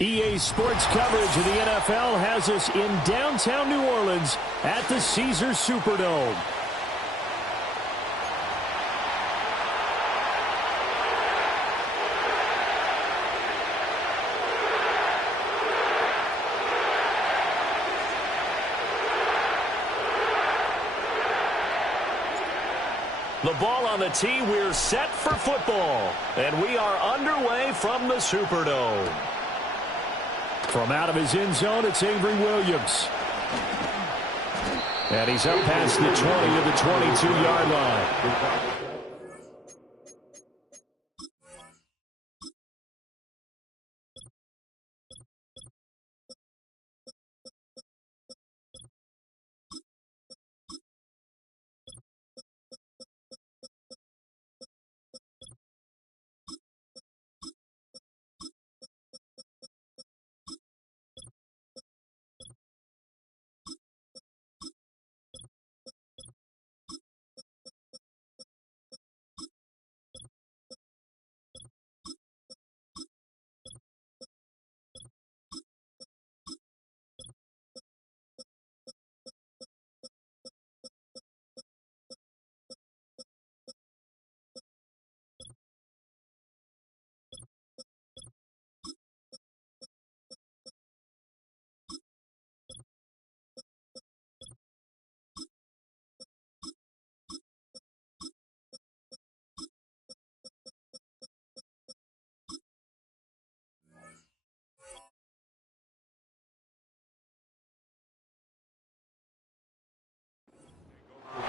EA Sports coverage of the NFL has us in downtown New Orleans at the Caesars Superdome. The ball on the tee, we're set for football. And we are underway from the Superdome. From out of his end zone, it's Avery Williams. And he's up past the 20 to the 22-yard line.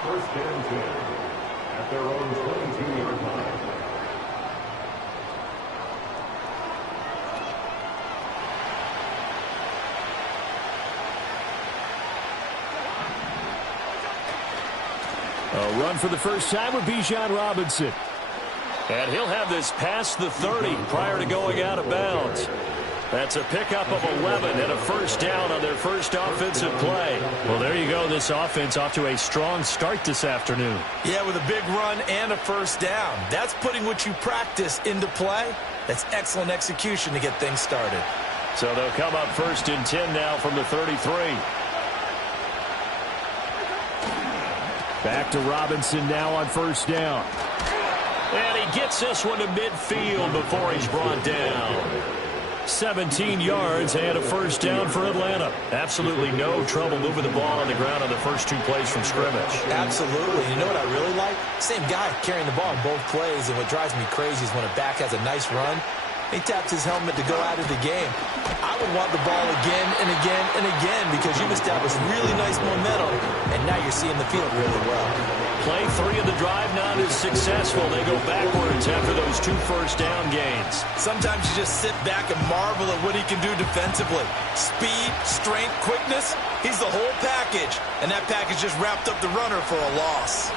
First and 10 at their own 22-yard line. A run for the first time with Bijan Robinson. And he'll have this past the 30 prior to going out of bounds. That's a pickup of 11 and a first down on their first offensive play. Well, there you go. This offense off to a strong start this afternoon. Yeah, with a big run and a first down. That's putting what you practice into play. That's excellent execution to get things started. So they'll come up first and 10 now from the 33. Back to Robinson now on first down. And he gets this one to midfield before he's brought down. 17 yards and a first down for Atlanta. Absolutely no trouble moving the ball on the ground on the first two plays from scrimmage. Absolutely. You know what I really like? Same guy carrying the ball in both plays, and what drives me crazy is when a back has a nice run, he taps his helmet to go out of the game. I would want the ball again and again and again because you've established really nice momentum, and now you're seeing the field really well. Play 3 of the drive not as successful. They go backwards after those 2 first down gains. Sometimes you just sit back and marvel at what he can do defensively. Speed, strength, quickness, he's the whole package. And that package just wrapped up the runner for a loss.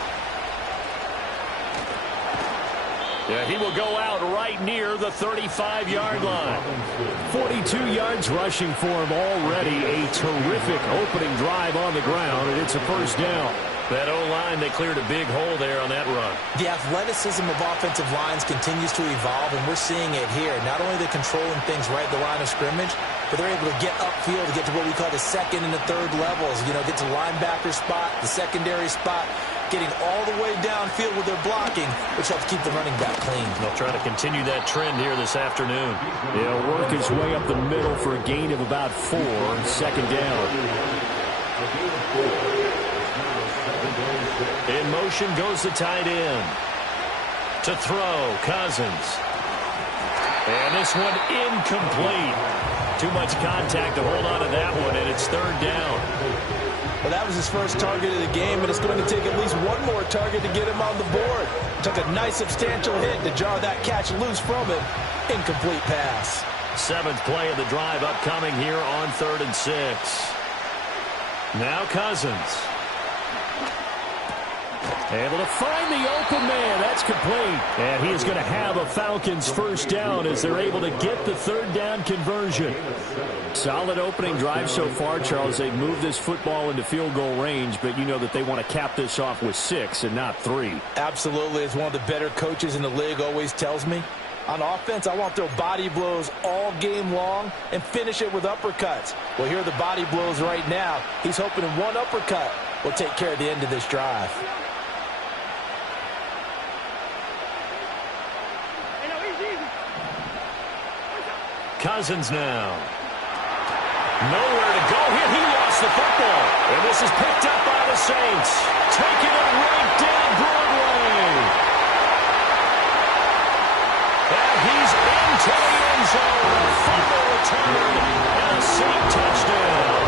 Yeah, he will go out right near the 35-yard line. 42 yards rushing for him already. A terrific opening drive on the ground, and it's a first down. That O-line, they cleared a big hole there on that run. The athleticism of offensive lines continues to evolve, and we're seeing it here. Not only are they controlling things right at the line of scrimmage, but they're able to get upfield to get to what we call the second and the third levels. You know, get to the linebacker spot, the secondary spot, getting all the way downfield with their blocking, which helps keep the running back clean. They'll try to continue that trend here this afternoon. He'll work his way up the middle for a gain of about 4, second down. In motion goes the tight end. To throw, Cousins. And this one incomplete. Too much contact to hold on to that one, and it's third down. Well, that was his first target of the game, and it's going to take at least one more target to get him on the board. Took a nice substantial hit to jar that catch loose from him. Incomplete pass. 7th play of the drive upcoming here on 3rd and 6. Now Cousins. Able to find the open man. That's complete. And he is going to have a Falcons first down as they're able to get the third down conversion. Solid opening drive so far, Charles. They've moved this football into field goal range, but you know that they want to cap this off with 6 and not 3. Absolutely. As one of the better coaches in the league always tells me, On offense, I want to throw body blows all game long and finish it with uppercuts. Well, here are the body blows right now. He's hoping one uppercut will take care of the end of this drive. Cousins now. Nowhere to go here. He lost the football. And this is picked up by the Saints. Taking it right down Broadway. And he's into the end zone. A fumble return and a Saint touchdown.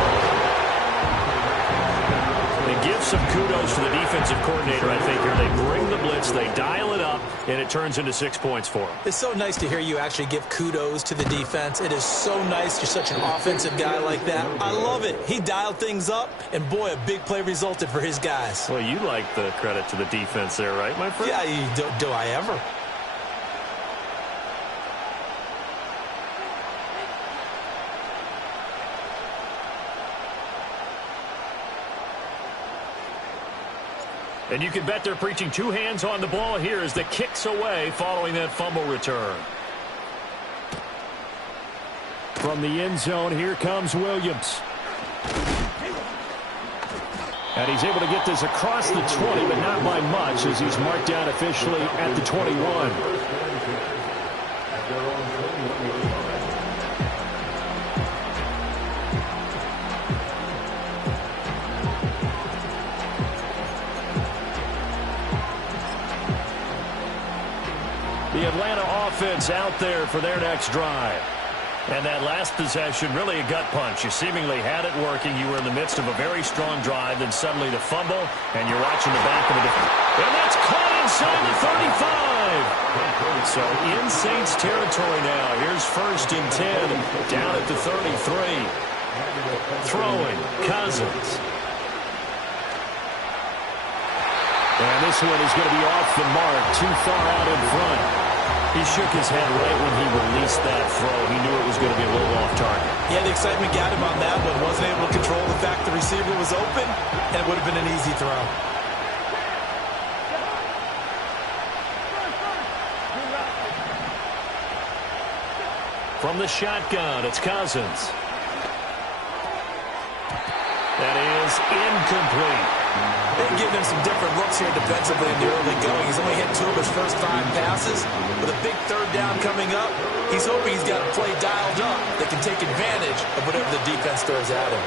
They give some kudos to the defensive coordinator, I think, here. They bring the blitz, they dial it up, and it turns into 6 points for them. It's so nice to hear you actually give kudos to the defense. It is so nice. You're such an offensive guy like that. I love it. He dialed things up, and boy, a big play resulted for his guys. Well, you like the credit to the defense there, right, my friend? Yeah, do I ever? And you can bet they're preaching two hands on the ball here as the kick's away following that fumble return. From the end zone, here comes Williams. And he's able to get this across the 20, but not by much as he's marked down officially at the 21. The Atlanta offense out there for their next drive. And that last possession, really a gut punch. You seemingly had it working. You were in the midst of a very strong drive, then suddenly the fumble, and you're watching the back of the defense. And that's caught inside the 35. So in Saints territory now. Here's 1st and 10, down at the 33. Throwing, Cousins. And this one is going to be off the mark, too far out in front. He shook his head right when he released that throw. He knew it was going to be a little off target. Yeah, the excitement got him on that one. Wasn't able to control the fact the receiver was open, and it would have been an easy throw. From the shotgun, it's Cousins. That is incomplete. They're giving him some different looks here defensively in the early going. He's only hit 2 of his first 5 passes. With a big 3rd down coming up, he's hoping he's got a play dialed up that can take advantage of whatever the defense throws at him.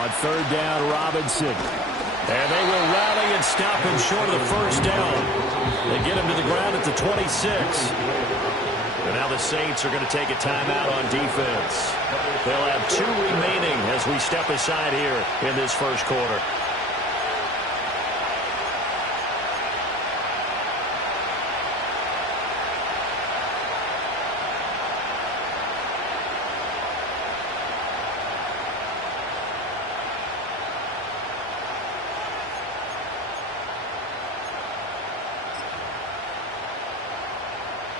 On 3rd down, Robinson. And they will rally and stop him short of the 1st down. They get him to the ground at the 26. And now the Saints are going to take a timeout on defense. They'll have 2 remaining as we step aside here in this first quarter.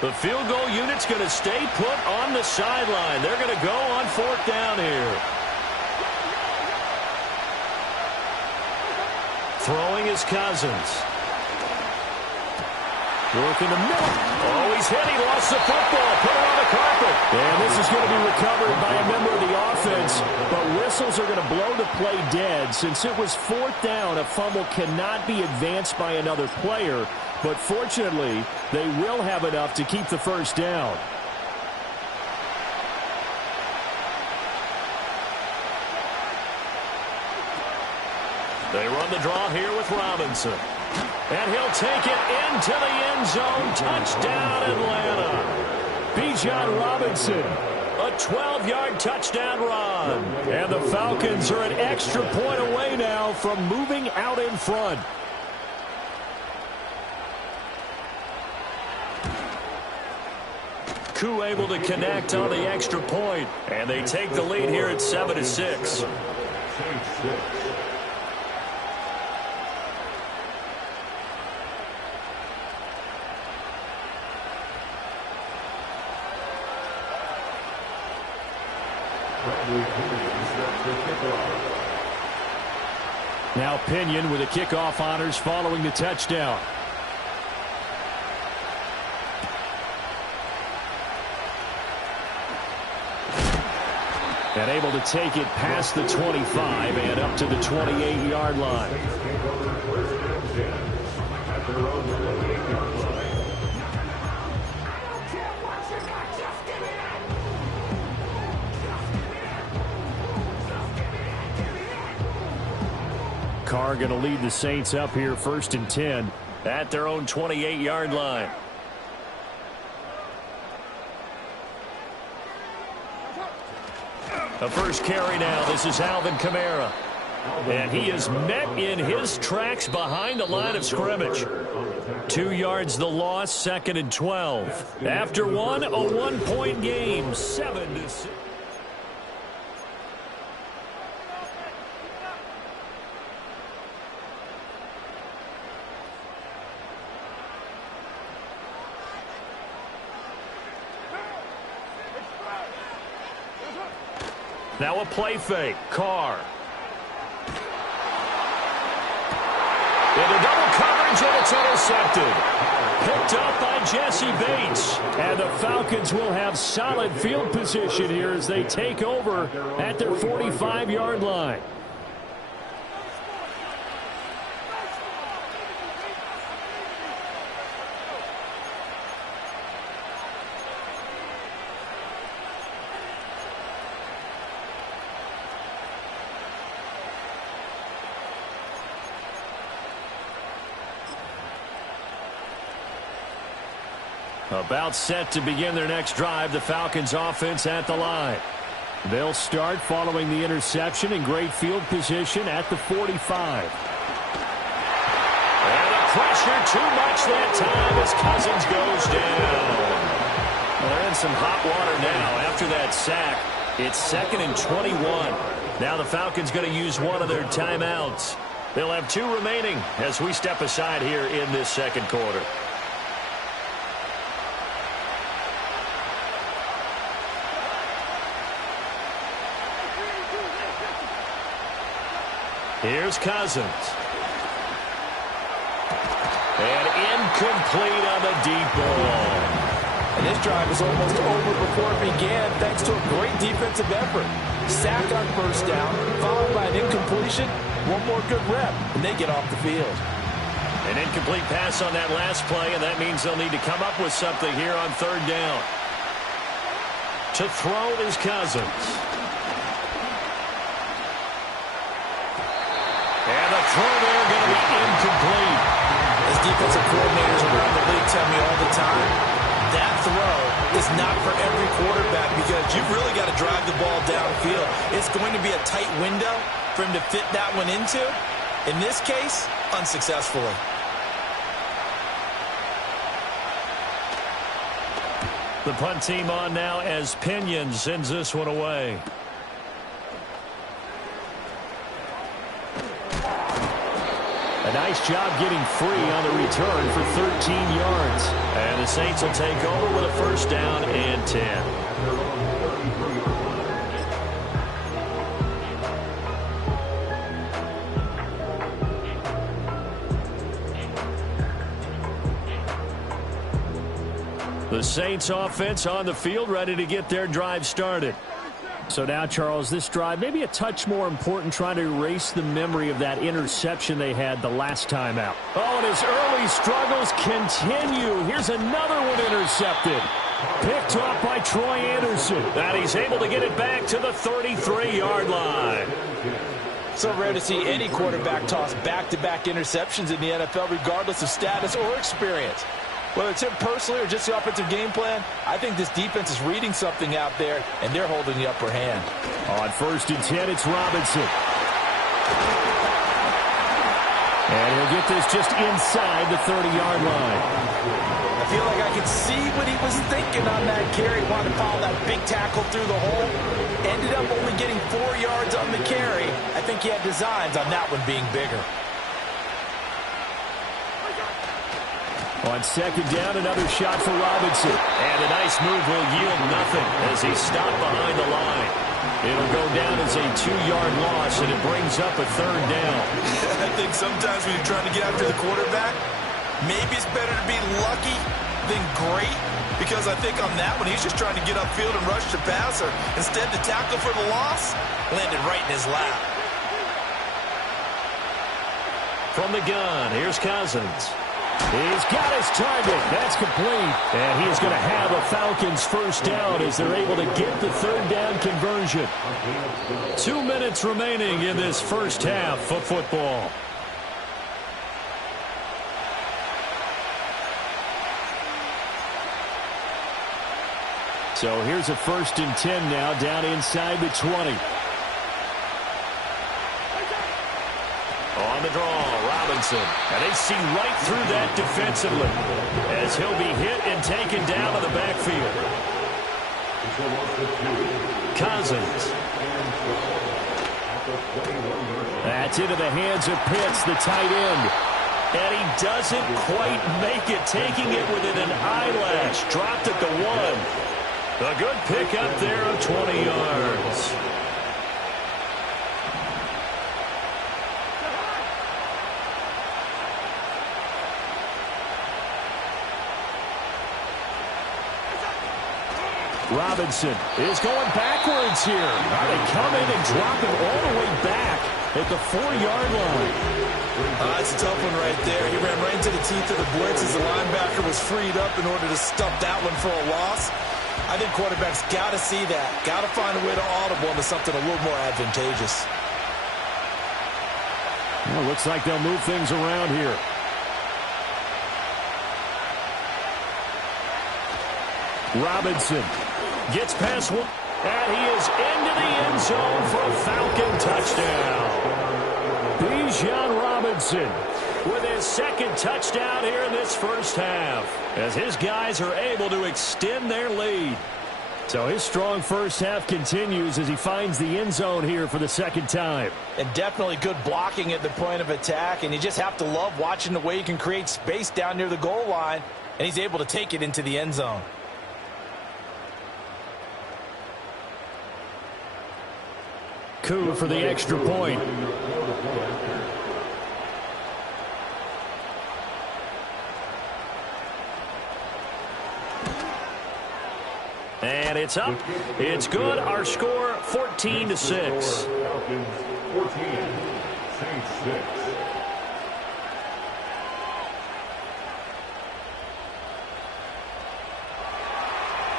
The field goal unit's going to stay put on the sideline. They're going to go on 4th down here. Throwing is Cousins. Work in the middle. Oh, he's hit. He lost the football. Put it on the carpet. And this is going to be recovered by a member of the offense. But whistles are going to blow the play dead. Since it was 4th down, a fumble cannot be advanced by another player. But fortunately, they will have enough to keep the 1st down. They run the draw here with Robinson. And he'll take it into the end zone. Touchdown, Atlanta. Bijan Robinson, a 12-yard touchdown run. And the Falcons are an extra point away now from moving out in front. Koo able to connect on the extra point, and they take the lead here at 7-6. Now Pinion with the kickoff honors following the touchdown. And able to take it past the 25 and up to the 28-yard line. Carr going to lead the Saints up here 1st and 10 at their own 28-yard line. The first carry now. This is Alvin Kamara. And he is met in his tracks behind the line of scrimmage. 2 yards the loss, 2nd and 12. After one, a one-point game, 7-6. Now a play fake. Carr. Into double coverage, and it's intercepted. Picked up by Jesse Bates. And the Falcons will have solid field position here as they take over at their 45-yard line. About set to begin their next drive, the Falcons offense at the line. They'll start following the interception in great field position at the 45. And a pressure too much that time as Cousins goes down. Well, they're in some hot water now after that sack. It's 2nd and 21. Now the Falcons going to use one of their timeouts. They'll have 2 remaining as we step aside here in this second quarter. Here's Cousins. And incomplete on the deep ball. And this drive is almost over before it began thanks to a great defensive effort. Sack on 1st down, followed by an incompletion. One more good rep, and they get off the field. An incomplete pass on that last play, and that means they'll need to come up with something here on 3rd down. To throw is Cousins. And the throw there going to be incomplete. As defensive coordinators around the league tell me all the time, that throw is not for every quarterback because you've really got to drive the ball downfield. It's going to be a tight window for him to fit that one into. In this case, unsuccessfully. The punt team on now as Pinion sends this one away. A nice job getting free on the return for 13 yards. And the Saints will take over with a 1st down and 10. The Saints offense on the field ready to get their drive started. So now, Charles, this drive maybe a touch more important, trying to erase the memory of that interception they had the last time out. Oh, and his early struggles continue. Here's another one intercepted. Picked off by Troy Anderson. And he's able to get it back to the 33-yard line. So rare to see any quarterback toss back-to-back interceptions in the NFL, regardless of status or experience. Whether it's him personally or just the offensive game plan, I think this defense is reading something out there, and they're holding the upper hand. On 1st and 10, it's Robinson. And he'll get this just inside the 30-yard line. I feel like I could see what he was thinking on that carry. Wanted to follow that big tackle through the hole. Ended up only getting 4 yards on the carry. I think he had designs on that one being bigger. On 2nd down, another shot for Robinson. And a nice move will yield nothing as he's stopped behind the line. It'll go down as a 2-yard loss, and it brings up a 3rd down. I think sometimes when you're trying to get after the quarterback, maybe it's better to be lucky than great. because I think on that one, he's just trying to get upfield and rush the passer. Instead, the tackle for the loss landed right in his lap. From the gun, here's Cousins. He's got his target. That's complete. And he is going to have a Falcons first down as they're able to get the third down conversion. 2 minutes remaining in this first half of football. So here's a 1st and 10 now, down inside the 20. On the draw, Robinson. And they see right through that defensively as he'll be hit and taken down in the backfield. Cousins. That's into the hands of Pitts, the tight end. And he doesn't quite make it, taking it within an eyelash. Dropped at the 1. A good pickup there of 20 yards. Robinson is going backwards here. They come in and drop him all the way back at the 4-yard line. It's a tough one right there. He ran right into the teeth of the blitz as the linebacker was freed up in order to stuff that one for a loss. I think quarterbacks got to see that. Got to find a way to audible into something a little more advantageous. Well, looks like they'll move things around here. Robinson gets past one, and he is into the end zone for a Falcon touchdown. Bijan Robinson with his 2nd touchdown here in this first half, as his guys are able to extend their lead. So his strong first half continues as he finds the end zone here for the 2nd time. And definitely good blocking at the point of attack, and you just have to love watching the way he can create space down near the goal line, and he's able to take it into the end zone. Coup for the extra point. And it's up. It's good. Our score 14-6. Falcons 14, Saints 6.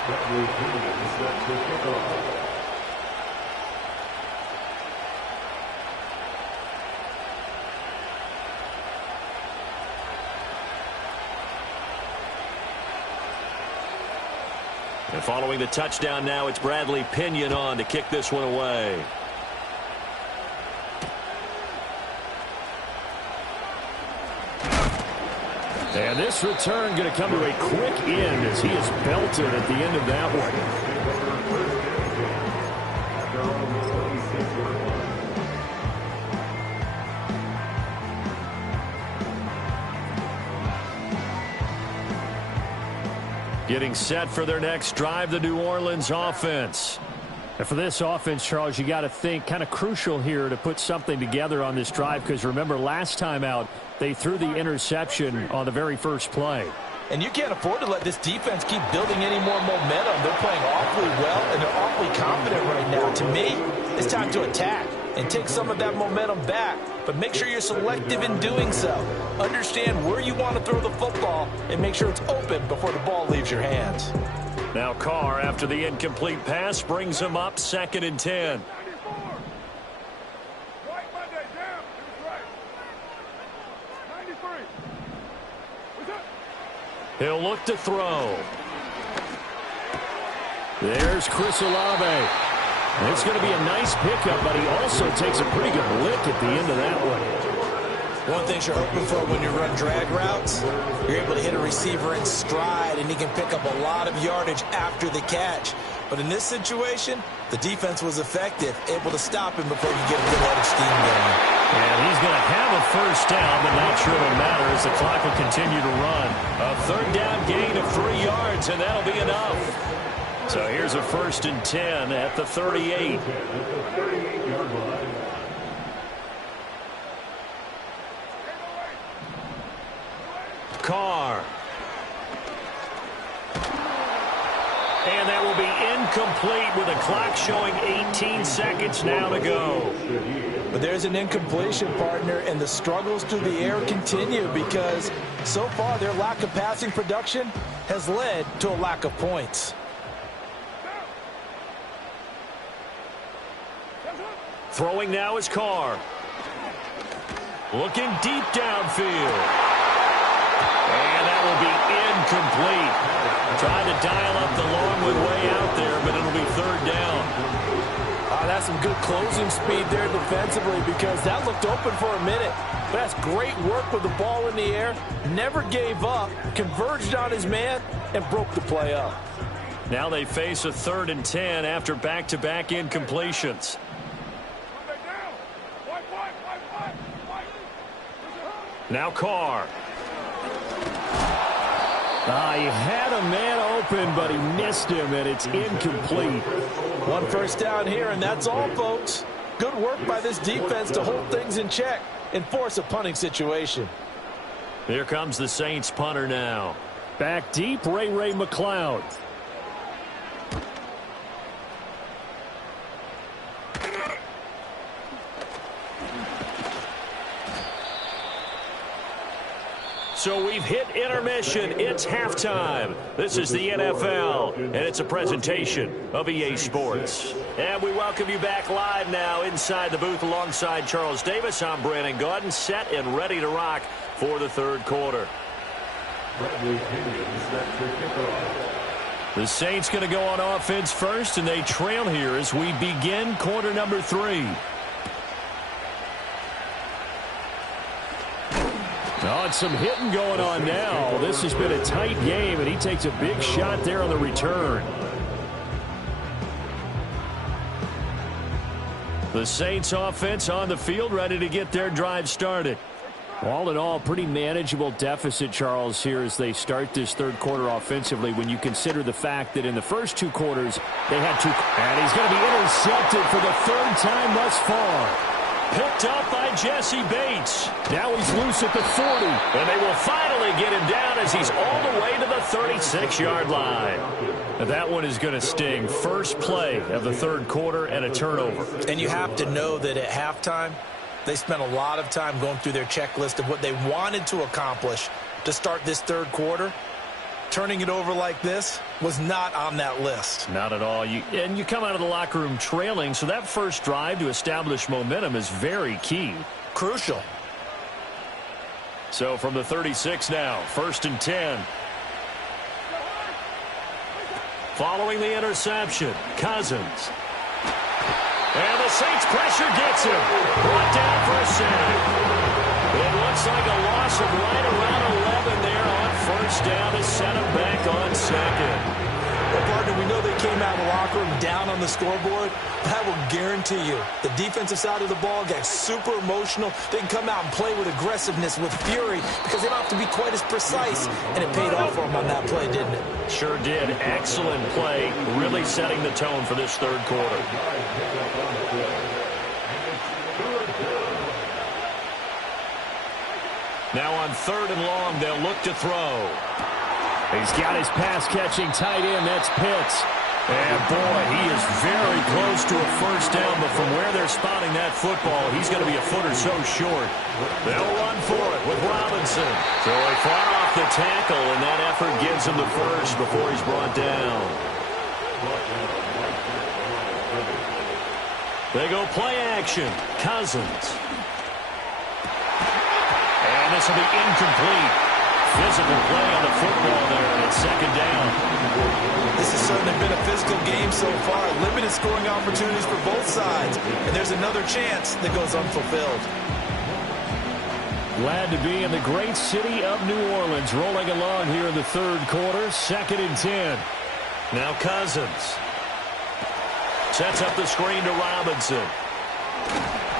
Bradley Pinion is set to kick off. And following the touchdown now, it's Bradley Pinion on to kick this one away. And this return going to come to a quick end as he is belted at the end of that one. Getting set for their next drive, the New Orleans offense. And for this offense, Charles, you got to think kind of crucial here to put something together on this drive, because remember last time out they threw the interception on the very first play. And you can't afford to let this defense keep building any more momentum. They're playing awfully well, and they're awfully confident right now. To me, it's time to attack and take some of that momentum back. But make sure you're selective in doing so. Understand where you want to throw the football and make sure it's open before the ball leaves your hands. Now Carr, after the incomplete pass, brings him up 2nd and 10. He'll look to throw. There's Chris Olave. It's going to be a nice pickup, but he also takes a pretty good lick at the end of that one. One thing you're hoping for when you run drag routes, you're able to hit a receiver in stride, and he can pick up a lot of yardage after the catch. But in this situation, the defense was effective, able to stop him before you get a good head of steam going. And he's going to have a first down, but not sure it'll matter as the clock will continue to run. A 3rd down gain of 3 yards, and that'll be enough. So here's a 1st and 10 at the 38. Carr. incomplete with a clock showing 18 seconds now to go. But there's an incompletion, partner, and the struggles through the air continue because so far their lack of passing production has led to a lack of points. Throwing now is Carr. Looking deep downfield. And that will be incomplete. Trying to dial up the Longwood way out there, but it'll be third down. That's some good closing speed there defensively because that looked open for a minute. That's great work with the ball in the air. Never gave up, converged on his man, and broke the play up. Now they face a 3rd and 10 after back-to-back incompletions. Now Carr. He had a man open, but he missed him, and it's incomplete. One first down here, and that's all, folks. Good work by this defense to hold things in check and force a punting situation. Here comes the Saints punter now. Back deep, Ray McLeod. So we've hit intermission. It's halftime. This is the NFL, and it's a presentation of EA Sports. And we welcome you back live now inside the booth alongside Charles Davis. I'm Brandon Gaudin, set and ready to rock for the third quarter. The Saints going to go on offense first, and they trail here as we begin quarter number 3. Oh, and some hitting going on now. This has been a tight game, and he takes a big shot there on the return. The Saints offense on the field, ready to get their drive started. All in all, pretty manageable deficit, Charles, here as they start this third quarter offensively when you consider the fact that in the first 2 quarters they had 2. And he's going to be intercepted for the 3rd time thus far. Picked up by Jesse Bates. Now he's loose at the 40. And they will finally get him down as he's all the way to the 36-yard line. And that one is going to sting. First play of the third quarter and a turnover. And you have to know that at halftime, they spent a lot of time going through their checklist of what they wanted to accomplish to start this third quarter. Turning it over like this was not on that list. Not at all. And you come out of the locker room trailing, so that first drive to establish momentum is very key. Crucial. So from the 36 now, 1st and 10. Following the interception, Cousins. And the Saints pressure gets him. Brought down for a sack. It looks like a loss of right around 11 there on first down to set him back on second. Well, partner, we know they came out of the locker room down on the scoreboard. That will guarantee you the defensive side of the ball got super emotional. They can come out and play with aggressiveness, with fury, because they don't have to be quite as precise. And it paid off for them on that play, didn't it? Sure did. Excellent play, really setting the tone for this third quarter. Now on 3rd and long, they'll look to throw. He's got his pass-catching tight end. That's Pitts. And, boy, he is very close to a first down, but from where they're spotting that football, he's going to be a foot or so short. They'll run for it with Robinson. So they far off the tackle, and that effort gives him the first before he's brought down. They go play action. Cousins. And this will be incomplete. Physical play on the football there, and it's 2nd down. This has certainly been a physical game so far. Limited scoring opportunities for both sides. And there's another chance that goes unfulfilled. Glad to be in the great city of New Orleans, rolling along here in the third quarter. 2nd and 10. Now Cousins. Sets up the screen to Robinson.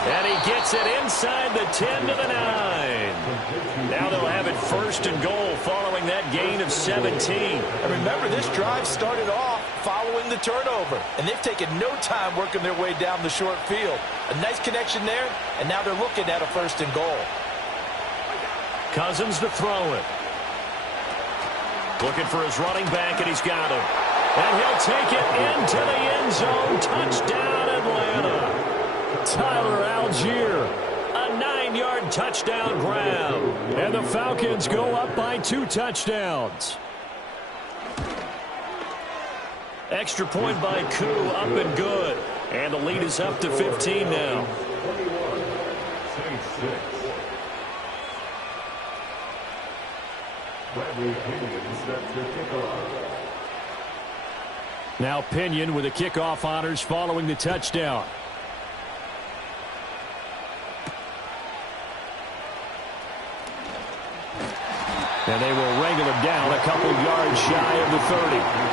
And he gets it inside the 10 to the 9. Now they'll have it 1st and goal following that gain of 17. And remember, this drive started off following the turnover. And they've taken no time working their way down the short field. A nice connection there, and now they're looking at a 1st and goal. Cousins to throw it. Looking for his running back, and he's got him. And he'll take it into the end zone. Touchdown, Atlanta. Tyler Algier, a 9-yard touchdown grab. And the Falcons go up by 2 touchdowns. Extra point by Koo, up and good. And the lead is up to 15 now. Now Pinion with the kickoff honors following the touchdown. And they will wrangle him down a couple yards shy of the 30.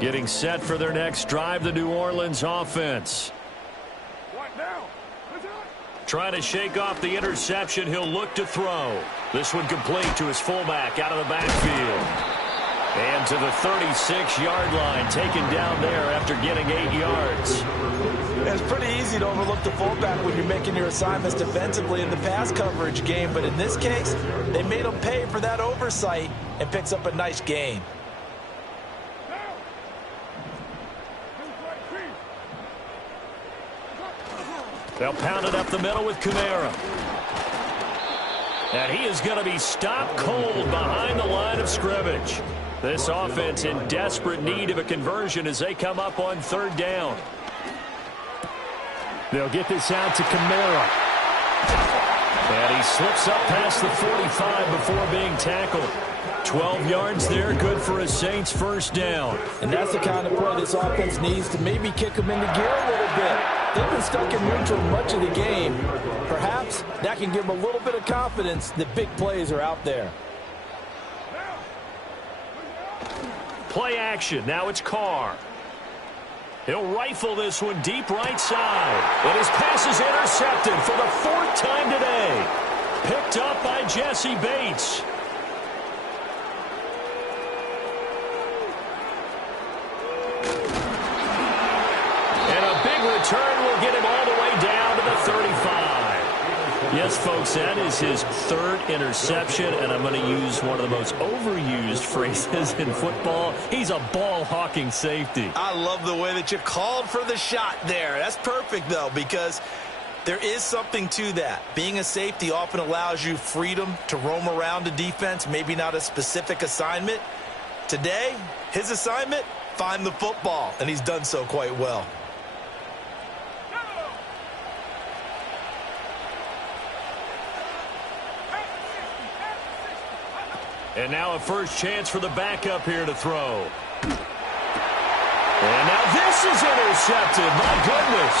Getting set for their next drive, the New Orleans offense. Trying to shake off the interception, he'll look to throw. This one complete to his fullback out of the backfield. And to the 36-yard line, taken down there after getting 8 yards. It's pretty easy to overlook the fullback when you're making your assignments defensively in the pass coverage game. But in this case, they made him pay for that oversight and picks up a nice gain. They'll pound it up the middle with Kamara. And he is going to be stopped cold behind the line of scrimmage. This offense in desperate need of a conversion as they come up on 3rd down. They'll get this out to Kamara. And he slips up past the 45 before being tackled. 12 yards there, good for a Saints first down. And that's the kind of play this offense needs to maybe kick them into gear a little bit. They've been stuck in neutral much of the game. Perhaps that can give them a little bit of confidence that big plays are out there. Play action. Now it's Carr. He'll rifle this one deep right side. And his pass is intercepted for the 4th time today. Picked up by Jesse Bates. Return will get him all the way down to the 35. Yes, folks, that is his 3rd interception, and I'm going to use one of the most overused phrases in football. He's a ball-hawking safety. I love the way that you called for the shot there. That's perfect, though, because there is something to that. Being a safety often allows you freedom to roam around the defense, maybe not a specific assignment. Today, his assignment, find the football, and he's done so quite well. And now a first chance for the backup here to throw. And now this is intercepted. My goodness.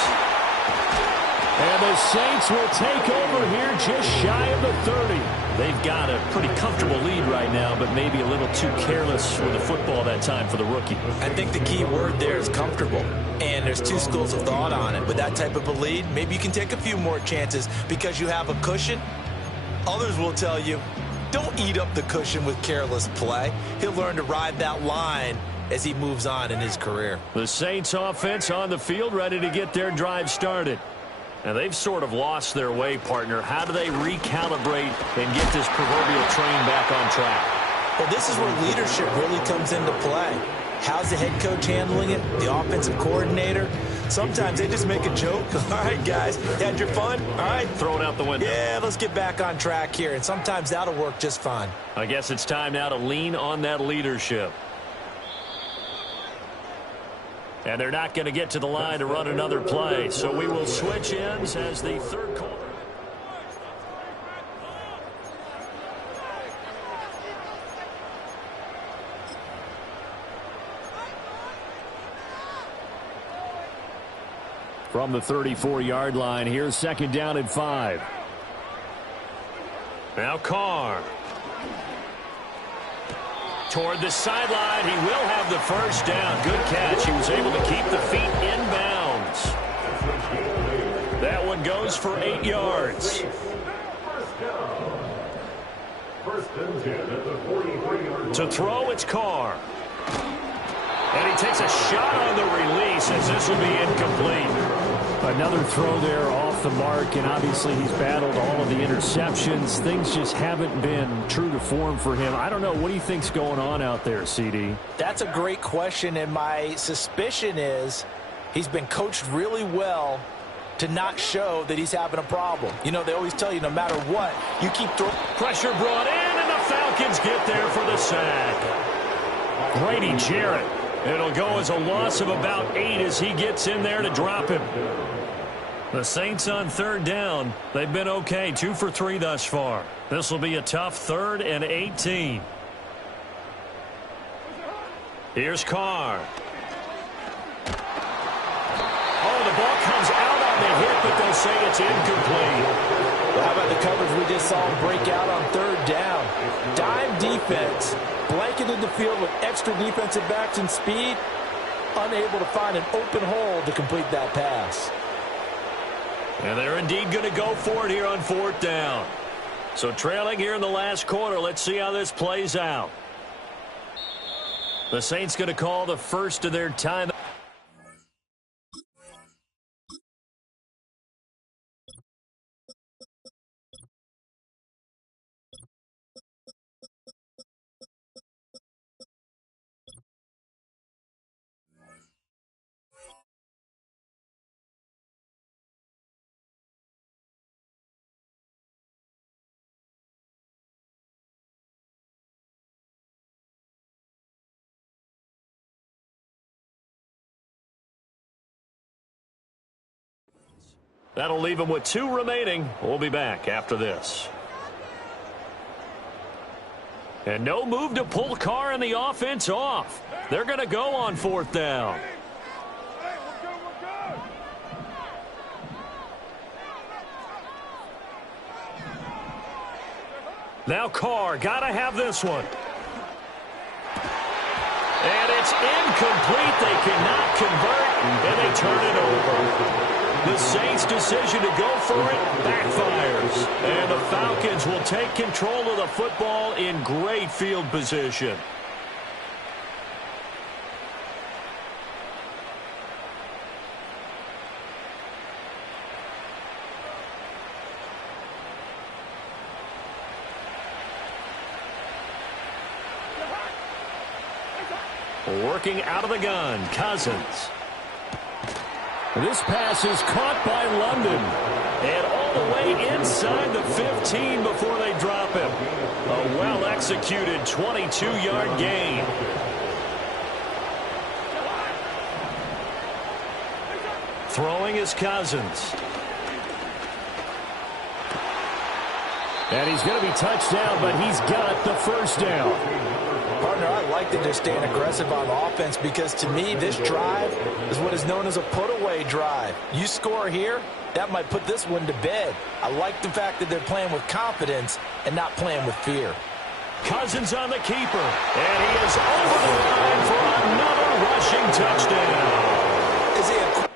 And the Saints will take over here just shy of the 30. They've got a pretty comfortable lead right now, but maybe a little too careless with the football that time for the rookie. I think the key word there is comfortable. And there's 2 schools of thought on it. With that type of a lead, maybe you can take a few more chances because you have a cushion. Others will tell you, don't eat up the cushion with careless play. He'll learn to ride that line as he moves on in his career. The Saints offense on the field, ready to get their drive started. And they've sort of lost their way, partner. How do they recalibrate and get this proverbial train back on track? Well, this is where leadership really comes into play. How's the head coach handling it? The offensive coordinator? Sometimes they just make a joke. All right, guys, you had your fun? All right. Throw it out the window. Yeah, let's get back on track here. And sometimes that'll work just fine. I guess it's time now to lean on that leadership. And they're not going to get to the line to run another play. So we will switch ends as the 3rd quarter. From the 34-yard line, here's 2nd down and 5. Now Carr. Toward the sideline, he will have the first down. Good catch. He was able to keep the feet inbounds. That one goes for 8 yards. To throw, it's Carr. And he takes a shot on the release as this will be incomplete. Another throw there off the mark, and obviously he's battled all of the interceptions. Things just haven't been true to form for him. I don't know. What do you think's going on out there, CD? That's a great question, and my suspicion is he's been coached really well to not show that he's having a problem. You know, they always tell you no matter what, you keep throwing. Pressure brought in, and the Falcons get there for the sack. Grady Jarrett. It'll go as a loss of about 8 as he gets in there to drop him. The Saints on third down. They've been okay, 2 for 3 thus far. This will be a tough 3rd and 18. Here's Carr. Oh, the ball comes out on the hit, but they'll say it's incomplete. Well, how about the coverage we just saw him break out on third down? Dime defense, blanketed the field with extra defensive backs and speed, unable to find an open hole to complete that pass. And they're indeed going to go for it here on 4th down. So trailing here in the last quarter, let's see how this plays out. The Saints going to call the first of their time. That'll leave him with 2 remaining. We'll be back after this. And no move to pull Carr and the offense off. They're going to go on 4th down. Now Carr, got to have this one. And it's incomplete. They cannot convert, and they turn it over. The Saints' decision to go for it backfires. And the Falcons will take control of the football in great field position. Working out of the gun, Cousins. This pass is caught by London. And all the way inside the 15 before they drop him. A well-executed 22-yard gain. Throwing is Cousins. And he's going to be touched down, but he's got the first down. Partner, I like that they're staying aggressive on offense because, to me, this drive is what is known as a put-away drive. You score here, that might put this one to bed. I like the fact that they're playing with confidence and not playing with fear. Cousins on the keeper, and he is over the line for another rushing touchdown. Is he a